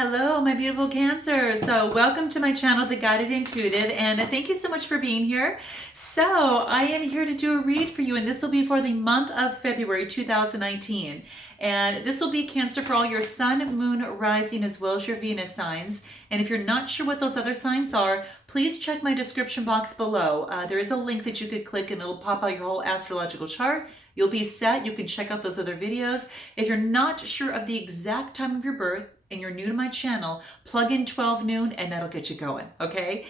Hello, my beautiful Cancer. So welcome to my channel, The Guided Intuitive, and thank you so much for being here. So I am here to do a read for you, and this will be for the month of February 2019. And this will be Cancer for all your Sun, Moon, Rising, as well as your Venus signs. And if you're not sure what those other signs are, please check my description box below. There is a link that you could click and it'll pop out your whole astrological chart. You'll be set. You can check out those other videos. If you're not sure of the exact time of your birth, and you're new to my channel, plug in 12 noon and that'll get you going, okay?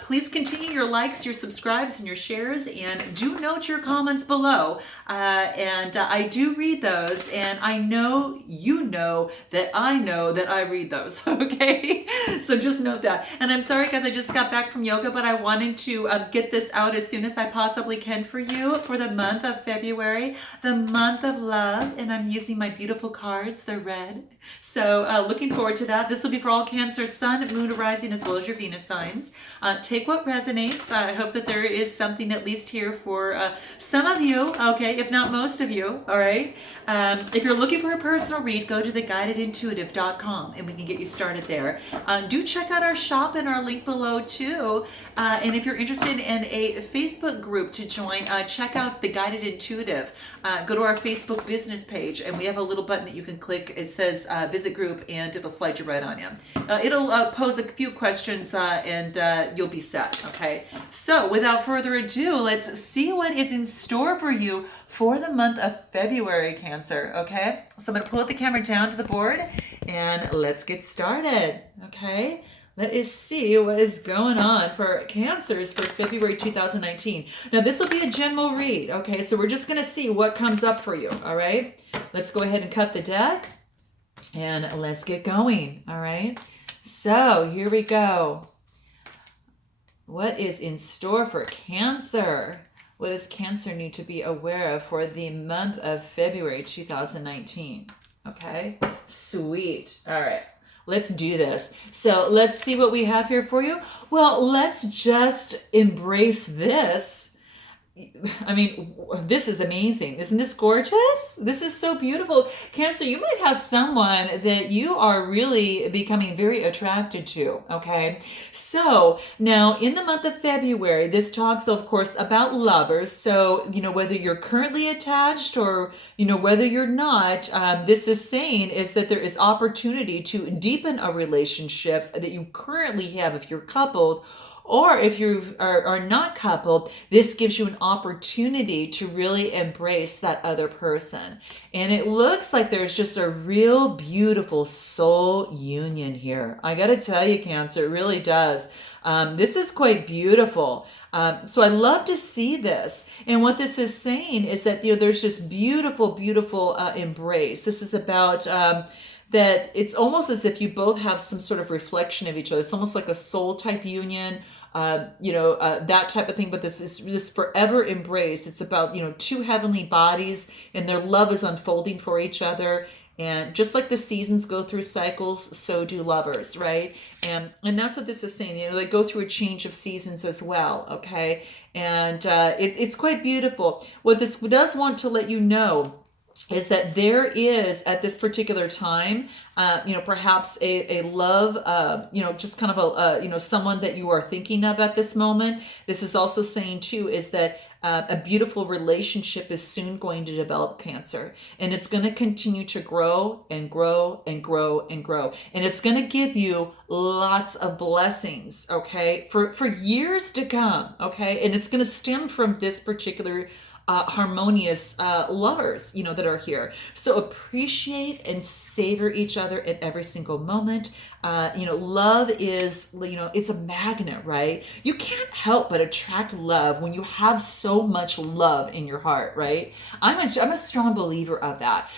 Please continue your likes, your subscribes, and your shares, and do note your comments below. I do read those, and I know you know that I read those, okay? So just note that. And I'm sorry, guys, I just got back from yoga, but I wanted to get this out as soon as I possibly can for you for the month of February, the month of love, and I'm using my beautiful cards, they're red. So looking forward to that. This will be for all Cancer, Sun, Moon, Rising, as well as your Venus signs. Take what resonates. I hope that there is something at least here for some of you, okay, if not most of you, all right? If you're looking for a personal read, go to theguidedintuitive.com and we can get you started there. Do check out our shop and our link below too. And if you're interested in a Facebook group to join, check out The Guided Intuitive. Go to our Facebook business page and we have a little button that you can click. It says visit group and it'll slide you right on you. It'll pose a few questions and you'll be set, okay? So without further ado, let's see what is in store for you for the month of February, Cancer, okay? So I'm gonna pull the camera down to the board and let's get started, okay? Let us see what is going on for Cancers for February 2019. Now, this will be a general read, okay? So we're just going to see what comes up for you, all right? Let's go ahead and cut the deck, and let's get going, all right? So here we go. What is in store for Cancer? What does Cancer need to be aware of for the month of February 2019? Okay, sweet. All right. Let's do this. So let's see what we have here for you. Well, let's just embrace this. I mean, this is amazing. Isn't this gorgeous? This is so beautiful. Cancer, you might have someone that you are really becoming very attracted to, okay? So now in the month of February, this talks, of course, about lovers. So, whether you're currently attached or, whether you're not, this is saying is that there is opportunity to deepen a relationship that you currently have if you're coupled. Or if you are not coupled, this gives you an opportunity to really embrace that other person. And it looks like there's just a real beautiful soul union here. I got to tell you, Cancer, it really does. This is quite beautiful. So I love to see this. And what this is saying is that there's this beautiful, beautiful embrace. This is about... that it's almost as if you both have some sort of reflection of each other. It's almost like a soul type union, that type of thing. But this forever embrace. It's about, two heavenly bodies and their love is unfolding for each other. And just like the seasons go through cycles, so do lovers, right? And that's what this is saying. They go through a change of seasons as well, okay? And it's quite beautiful. What this does want to let you know is that there is at this particular time, perhaps a love, just kind of someone that you are thinking of at this moment. This is also saying too, is that a beautiful relationship is soon going to develop, Cancer, and it's going to continue to grow and grow and grow and grow. And it's going to give you lots of blessings, okay, for years to come, okay? And it's going to stem from this particular harmonious lovers, that are here. So appreciate and savor each other at every single moment. Love is, it's a magnet, right? You can't help but attract love when you have so much love in your heart, right? I'm a strong believer of that.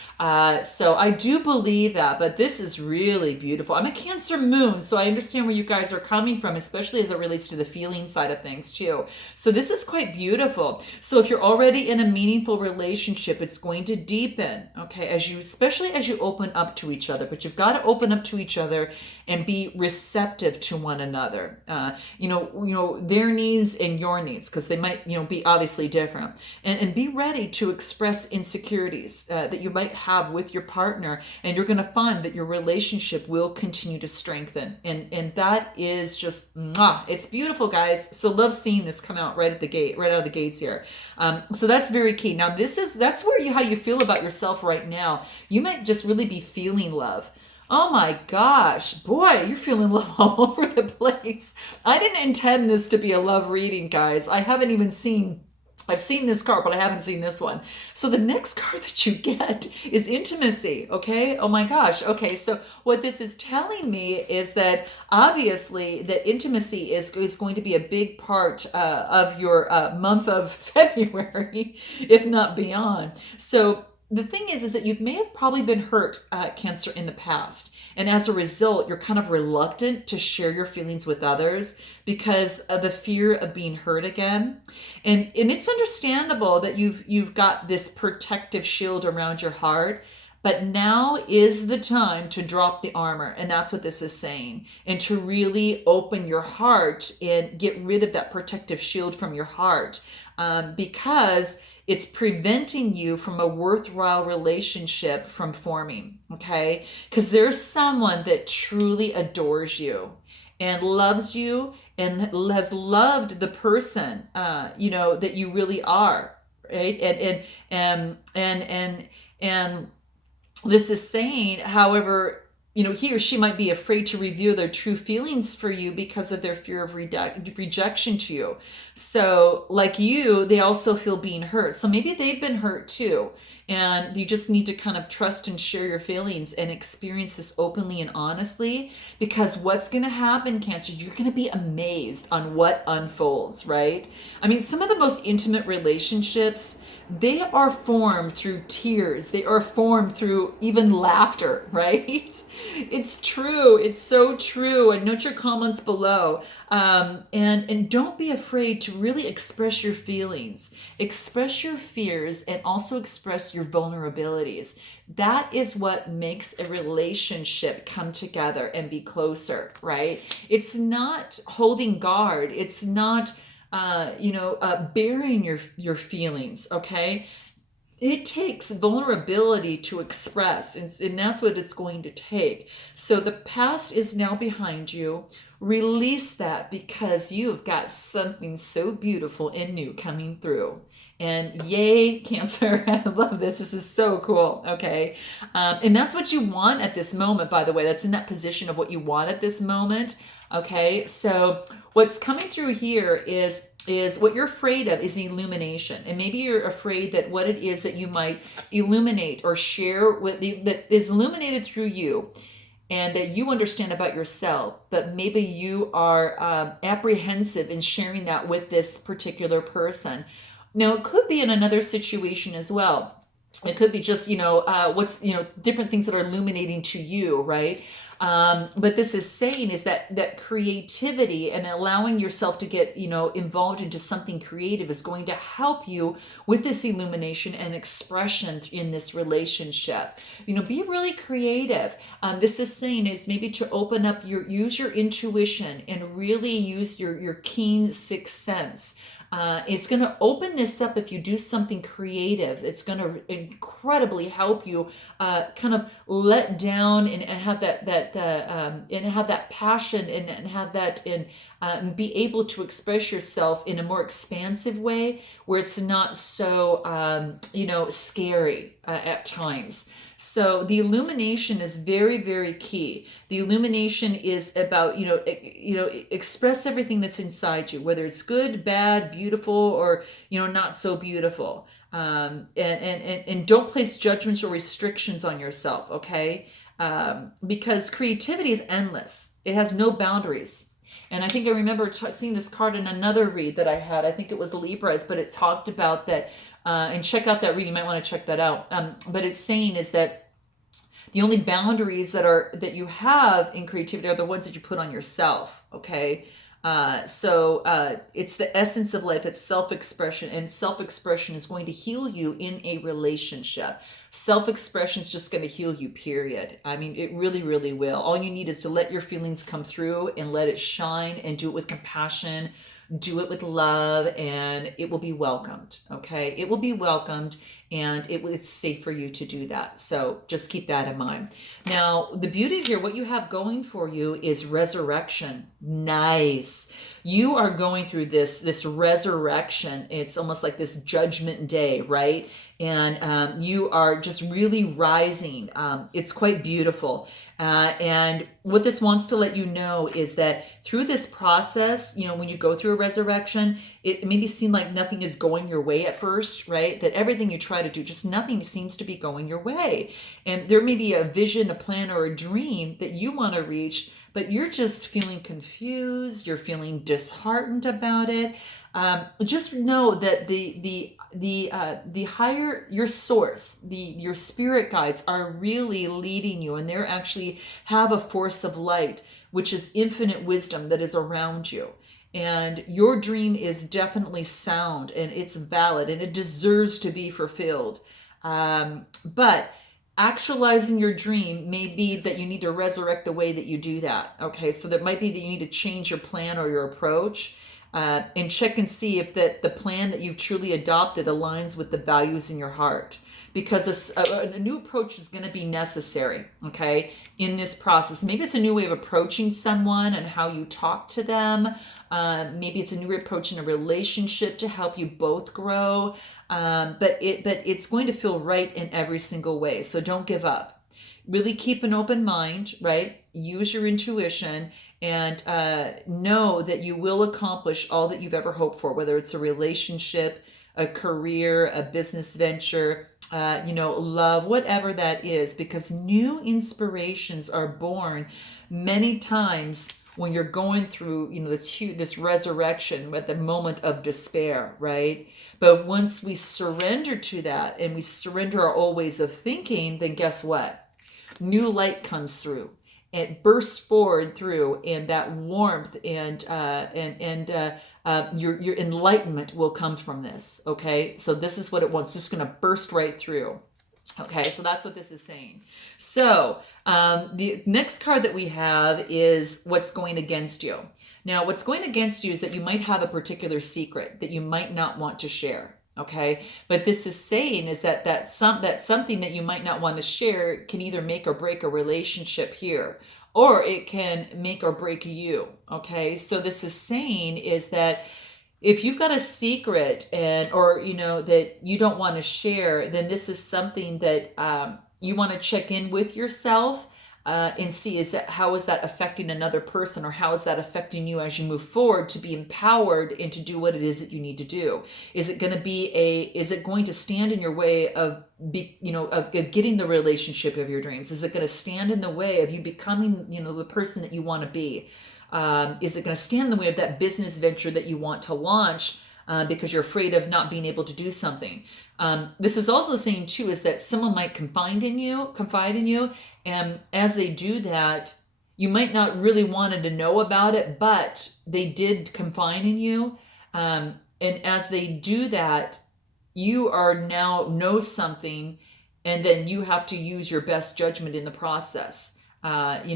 So I do believe that, but this is really beautiful. I'm a Cancer moon, so I understand where you guys are coming from, especially as it relates to the feeling side of things too. So this is quite beautiful. So if you're already in a meaningful relationship, it's going to deepen, okay, especially as you open up to each other, but you've got to open up to each other and be receptive to one another. Their needs and your needs, because they might, be obviously different. And be ready to express insecurities that you might have with your partner, and you're going to find that your relationship will continue to strengthen. And that is just, mwah, it's beautiful, guys. So love seeing this come out right at the gate, right out of the gates here. So that's very key. Now that's where how you feel about yourself right now. You might just really be feeling love. Oh my gosh, boy, you're feeling love all over the place. I didn't intend this to be a love reading, guys. I've seen this card, but I haven't seen this one. So the next card that you get is intimacy, okay? Oh my gosh. Okay, so what this is telling me is that obviously that intimacy is going to be a big part of your month of February, if not beyond. So the thing is that you may have probably been hurt, Cancer, in the past. And as a result, you're kind of reluctant to share your feelings with others because of the fear of being hurt again. And it's understandable that you've got this protective shield around your heart, but now is the time to drop the armor. And that's what this is saying. And to really open your heart and get rid of that protective shield from your heart, because it's preventing you from a worthwhile relationship from forming, okay? Because there's someone that truly adores you and loves you and has loved the person, that you really are, right? And this is saying, however, he or she might be afraid to reveal their true feelings for you because of their fear of rejection to you. So like you, they also feel being hurt. So maybe they've been hurt too. And you just need to kind of trust and share your feelings and experience this openly and honestly, because what's going to happen, Cancer, you're going to be amazed on what unfolds, right? I mean, some of the most intimate relationships, they are formed through tears. They are formed through even laughter, right? It's true. It's so true. And note your comments below. And don't be afraid to really express your feelings, express your fears, and also express your vulnerabilities. That is what makes a relationship come together and be closer, right? It's not holding guard. It's not burying your feelings, okay? It takes vulnerability to express, and that's what it's going to take. So the past is now behind you. Release that, because you've got something so beautiful and new coming through. And yay, Cancer, I love this. This is so cool, okay? And that's what you want at this moment, by the way. That's in that position of what you want at this moment, okay? So what's coming through here is what you're afraid of is illumination. And maybe you're afraid that what it is that you might illuminate or share that is illuminated through you and that you understand about yourself, but maybe you are apprehensive in sharing that with this particular person. Now, it could be in another situation as well. It could be just, different things that are illuminating to you, right? But this is saying is that creativity and allowing yourself to get, involved into something creative is going to help you with this illumination and expression in this relationship. Be really creative. This is saying is maybe to open up use your intuition and really use your keen sixth sense. It's going to open this up if you do something creative. It's going to incredibly help you kind of let down and have that passion and have that and be able to express yourself in a more expansive way where it's not so scary at times. So the illumination is very, very key. The illumination is about, express everything that's inside you, whether it's good, bad, beautiful, or, not so beautiful. And don't place judgments or restrictions on yourself, okay? Because creativity is endless. It has no boundaries. And I think I remember seeing this card in another read that I had. I think it was Libra's, but it talked about that. And check out that reading. You might want to check that out. But it's saying is that the only boundaries that you have in creativity are the ones that you put on yourself. Okay. So it's the essence of life. It's self-expression, and self-expression is going to heal you in a relationship. Self-expression is just going to heal you, period. I mean, it really, really will. All you need is to let your feelings come through and let it shine, and do it with compassion, do it with love, and it will be welcomed. Okay. It will be welcomed. and it's safe for you to do that. So just keep that in mind. Now, the beauty here, what you have going for you is resurrection. Nice. You are going through this resurrection. It's almost like this judgment day, right? And you are just really rising. It's quite beautiful. And what this wants to let you know is that through this process, when you go through a resurrection, it maybe seem like nothing is going your way at first, right? That everything you try to do, just nothing seems to be going your way. And there may be a vision, a plan, or a dream that you want to reach, but you're just feeling confused. You're feeling disheartened about it. Just know that the higher your source, your spirit guides are really leading you, and they're actually have a force of light, which is infinite wisdom that is around you. And your dream is definitely sound, and it's valid, and it deserves to be fulfilled. But actualizing your dream may be that you need to resurrect the way that you do that. Okay, so that might be that you need to change your plan or your approach. And check and see if the plan that you've truly adopted aligns with the values in your heart. Because a new approach is going to be necessary, okay, in this process. Maybe it's a new way of approaching someone and how you talk to them. Maybe it's a new approach in a relationship to help you both grow. But it's going to feel right in every single way. So don't give up. Really keep an open mind, right? Use your intuition. And know that you will accomplish all that you've ever hoped for, whether it's a relationship, a career, a business venture, love, whatever that is, because new inspirations are born many times when you're going through, this resurrection at the moment of despair, right? But once we surrender to that and we surrender our old ways of thinking, then guess what? New light comes through. It bursts forward through, and that warmth and your enlightenment will come from this. Okay, so this is what it wants. Just going to burst right through. Okay, so that's what this is saying. So the next card that we have is what's going against you. Now, what's going against you is that you might have a particular secret that you might not want to share. Okay, but this is saying is that something that you might not want to share can either make or break a relationship here, or it can make or break you. Okay, so this is saying is that if you've got a secret or that you don't want to share, then this is something that you want to check in with yourself. And see how is that affecting another person, or how is that affecting you as you move forward to be empowered and to do what it is that you need to do? Is it going to stand in your way of getting the relationship of your dreams? Is it going to stand in the way of you becoming the person that you want to be? Is it going to stand in the way of that business venture that you want to launch because you're afraid of not being able to do something? This is also saying too is that someone might confide in you, and as they do that, you might not really wanted to know about it, but they did confide in you, and as they do that, you are now know something, and then you have to use your best judgment in the process. And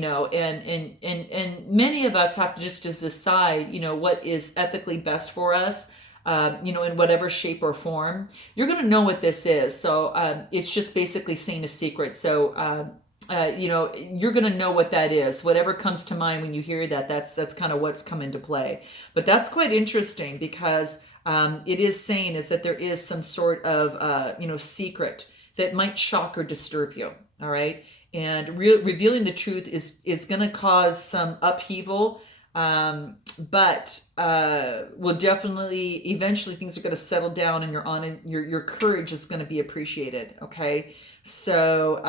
many of us have to just decide, what is ethically best for us. In whatever shape or form, you're going to know what this is. So it's just basically saying a secret. So, you're going to know what that is. Whatever comes to mind when you hear that, that's kind of what's come into play. But that's quite interesting because it is saying is that there is some sort of, secret that might shock or disturb you. All right. And revealing the truth is going to cause some upheaval. But will definitely eventually things are going to settle down, and your courage is going to be appreciated. Okay, so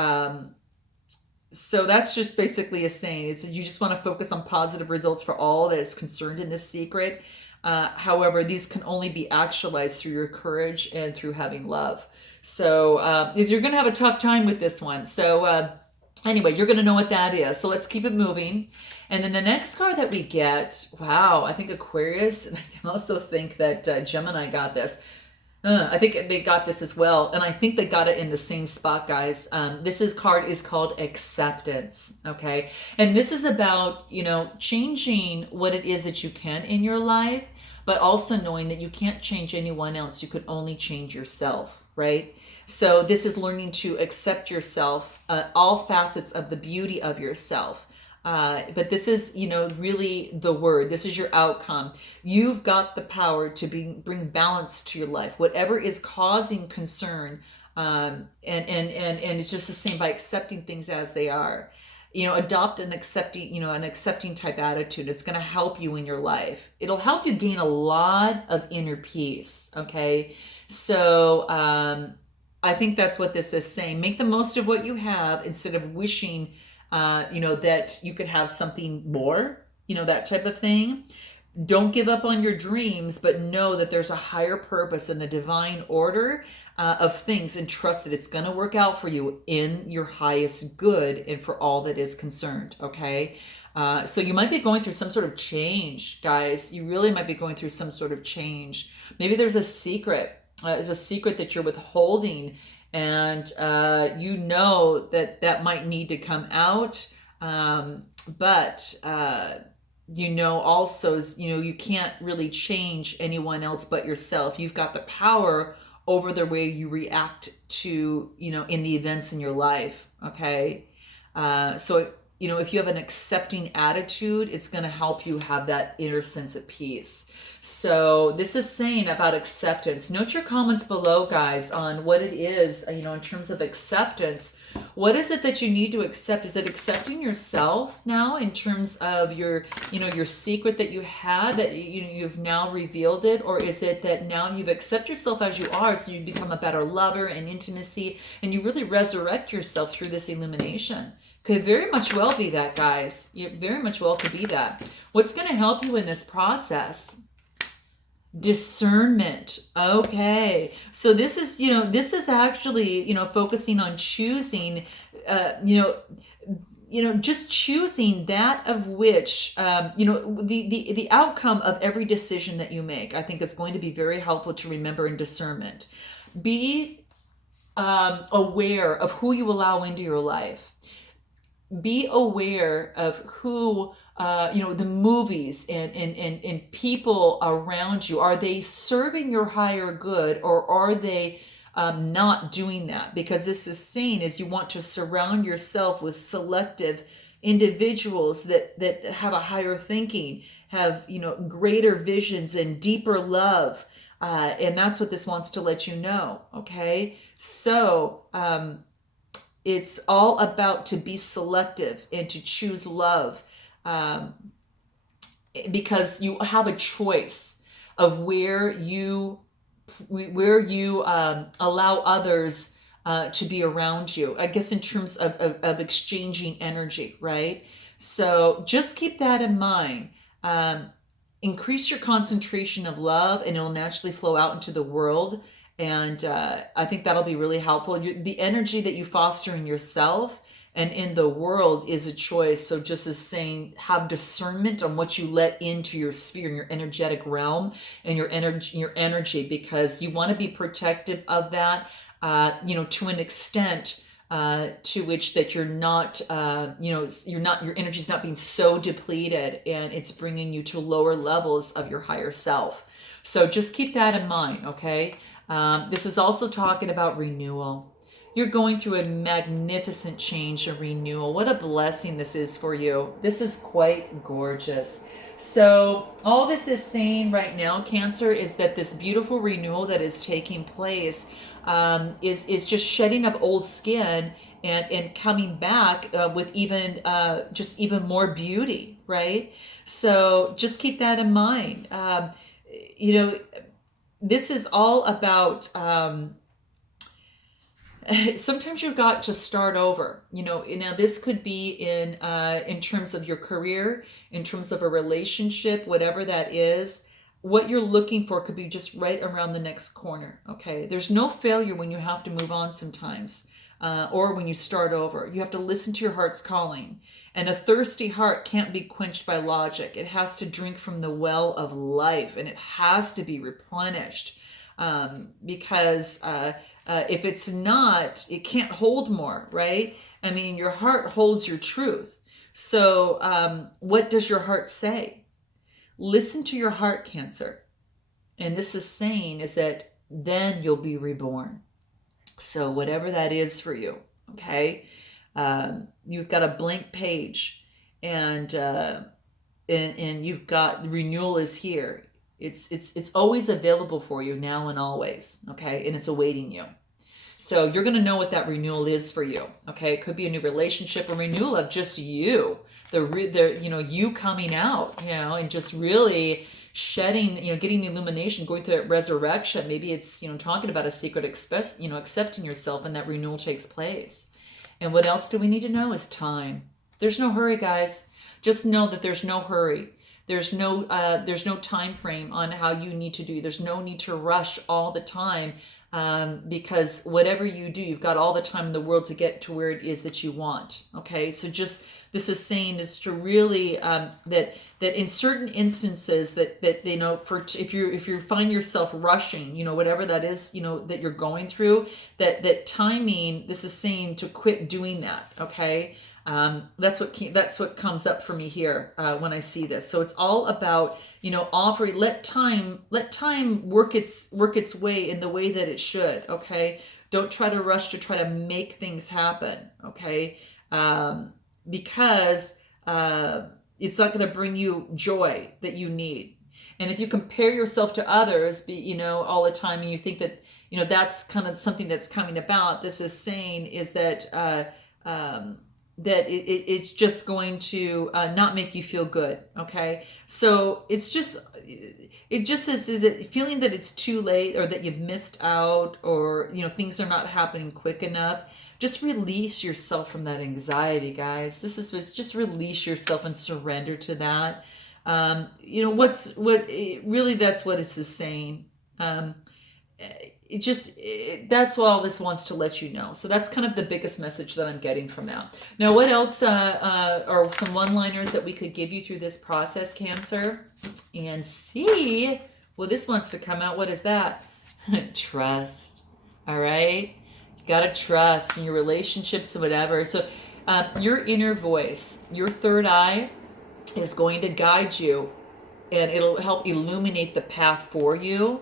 that's just basically a saying is that you just want to focus on positive results for all that is concerned in this secret. However, these can only be actualized through your courage and through having love. So you're going to have a tough time with this one. So anyway, you're going to know what that is. So let's keep it moving. And then the next card that we get, wow, I think Aquarius, and I can also think that Gemini got this. I think they got this as well. And I think they got it in the same spot, guys. Card is called acceptance, okay? And this is about, changing what it is that you can in your life, but also knowing that you can't change anyone else. You could only change yourself, right? So this is learning to accept yourself, all facets of the beauty of yourself. But this is, really the word. This is your outcome. You've got the power to bring balance to your life. Whatever is causing concern, and it's just the same by accepting things as they are. Adopt an accepting type attitude. It's going to help you in your life. It'll help you gain a lot of inner peace. Okay. So, I think that's what this is saying. Make the most of what you have instead of wishing, that you could have something more, that type of thing. Don't give up on your dreams, but know that there's a higher purpose in the divine order of things, and trust that it's going to work out for you in your highest good and for all that is concerned. Okay. So you might be going through some sort of change, guys. You really might be going through some sort of change. Maybe there's a secret. There's a secret that you're withholding, and that might need to come out. But also, you can't really change anyone else but yourself. You've got the power over the way you react to, in the events in your life. Okay. So, if you have an accepting attitude, it's going to help you have that inner sense of peace. So this is saying about acceptance. Note your comments below, guys, on what it is, in terms of acceptance. What is it that you need to accept? Is it accepting yourself now in terms of your secret that you had, that you've now revealed it? Or is it that now you've accepted yourself as you are, so you become a better lover and intimacy, and you really resurrect yourself through this illumination? Could very much well be that, guys. It very much well could be that. What's going to help you in this process? Discernment. Okay. So this is actually, focusing on choosing, just choosing that of which, the outcome of every decision that you make, I think is going to be very helpful to remember in discernment. Be aware of who you allow into your life. Be aware of who, the movies and people around you. Are they serving your higher good, or are they not doing that? Because this is saying is you want to surround yourself with selective individuals that have a higher thinking, have, greater visions and deeper love. And that's what this wants to let you know. Okay. So, it's all about to be selective and to choose love, because you have a choice of where you allow others to be around you. I guess in terms of exchanging energy, right? So just keep that in mind. Increase your concentration of love, and it'll naturally flow out into the world. And I think that'll be really helpful. The energy that you foster in yourself and in the world is a choice. So just as saying, have discernment on what you let into your sphere, in your energetic realm, and your energy, because you want to be protective of that, to an extent to which that you're not, your energy's not being so depleted, and it's bringing you to lower levels of your higher self. So just keep that in mind, okay? This is also talking about renewal. You're going through a magnificent change and renewal. What a blessing this is for you. This is quite gorgeous. So all this is saying right now, Cancer, is that this beautiful renewal that is taking place is just shedding of old skin and coming back with even more beauty, right? So just keep that in mind. This is all about, sometimes you've got to start over, now this could be in terms of your career, in terms of a relationship, whatever that is. What you're looking for could be just right around the next corner. Okay. There's no failure when you have to move on sometimes, or when you start over. You have to listen to your heart's calling. And a thirsty heart can't be quenched by logic. It has to drink from the well of life, and it has to be replenished, because if it's not, it can't hold more, right? I mean, your heart holds your truth. So what does your heart say? Listen to your heart, Cancer. And this is saying is that then you'll be reborn. So whatever that is for you, okay, you've got a blank page, and you've got renewal is here. It's always available for you now and always, okay, and it's awaiting you. So you're going to know what that renewal is for you, okay? It could be a new relationship, a renewal of just you, you coming out, and just really shedding, getting illumination, going through that resurrection. Maybe it's, talking about a secret accepting yourself, and that renewal takes place. And what else do we need to know is time. There's no hurry, guys. Just know that there's no hurry. There's no time frame on how you need to do. There's no need to rush all the time, because whatever you do, you've got all the time in the world to get to where it is that you want. Okay, so just this is saying is to really that in certain instances that for if you find yourself rushing, whatever that is, that you're going through, that timing. This is saying to quit doing that. Okay. That's what comes up for me here when I see this. So it's all about offering. Let time work its way in the way that it should. Okay, don't try to rush to try to make things happen. Okay, because it's not going to bring you joy that you need. And if you compare yourself to others, all the time, and you think that that's kind of something that's coming about, this is saying is that. That it's just going to not make you feel good. Okay, so it just is it feeling that it's too late, or that you've missed out, or things are not happening quick enough. Just release yourself from that anxiety, guys. This is just release yourself and surrender to that. That's what this is saying. That's what all this wants to let you know. So that's kind of the biggest message that I'm getting from that. Now, what else are some one-liners that we could give you through this process, Cancer? And see, well, this wants to come out. What is that? Trust. All right? You got to trust in your relationships and whatever. So your inner voice, your third eye, is going to guide you, and it'll help illuminate the path for you.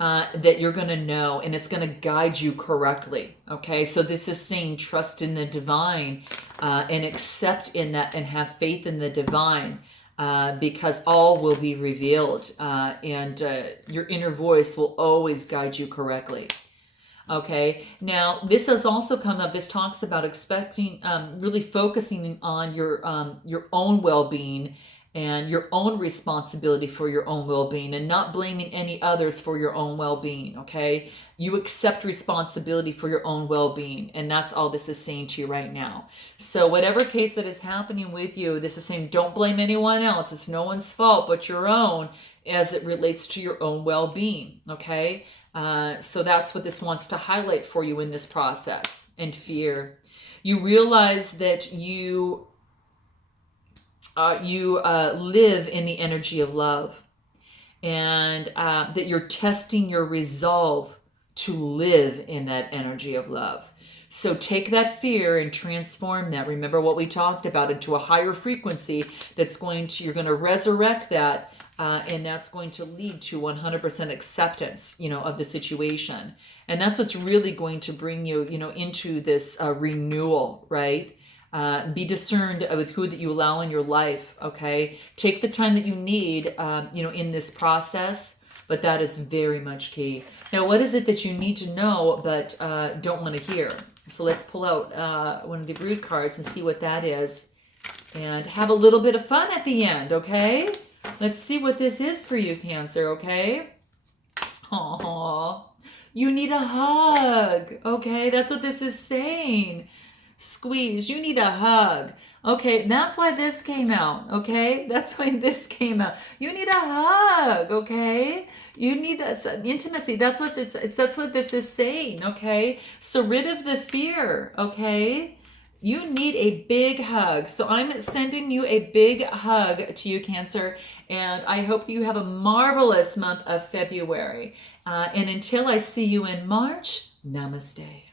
That you're going to know, and it's going to guide you correctly. Okay, so this is saying trust in the divine, and accept in that, and have faith in the divine, because all will be revealed, and your inner voice will always guide you correctly. Okay, now this has also come up. This talks about expecting, really focusing on your own well-being, and your own responsibility for your own well-being, and not blaming any others for your own well-being. Okay, you accept responsibility for your own well-being, and that's all this is saying to you right now. So whatever case that is happening with you, this is saying don't blame anyone else. It's no one's fault but your own, as it relates to your own well-being. Okay, so that's what this wants to highlight for you in this process. And fear, you realize that you live in the energy of love, and that you're testing your resolve to live in that energy of love. So take that fear and transform that. Remember what we talked about, into a higher frequency you're going to resurrect that, and that's going to lead to 100% acceptance, of the situation. And that's what's really going to bring you, into this renewal, right? Be discerned with who that you allow in your life. Okay, take the time that you need, in this process. But that is very much key. Now, what is it that you need to know but don't want to hear? So let's pull out one of the brood cards and see what that is, and have a little bit of fun at the end. Okay, let's see what this is for you, Cancer. Okay. Aww, you need a hug. Okay, that's what this is saying. Squeeze, you need a hug. Okay, that's why this came out. Okay, that's why this came out. You need a hug. Okay, you need intimacy. That's what that's what this is saying. Okay, so rid of the fear. Okay, you need a big hug. So I'm sending you a big hug to you, Cancer, and I hope you have a marvelous month of February. And until I see you in March, namaste.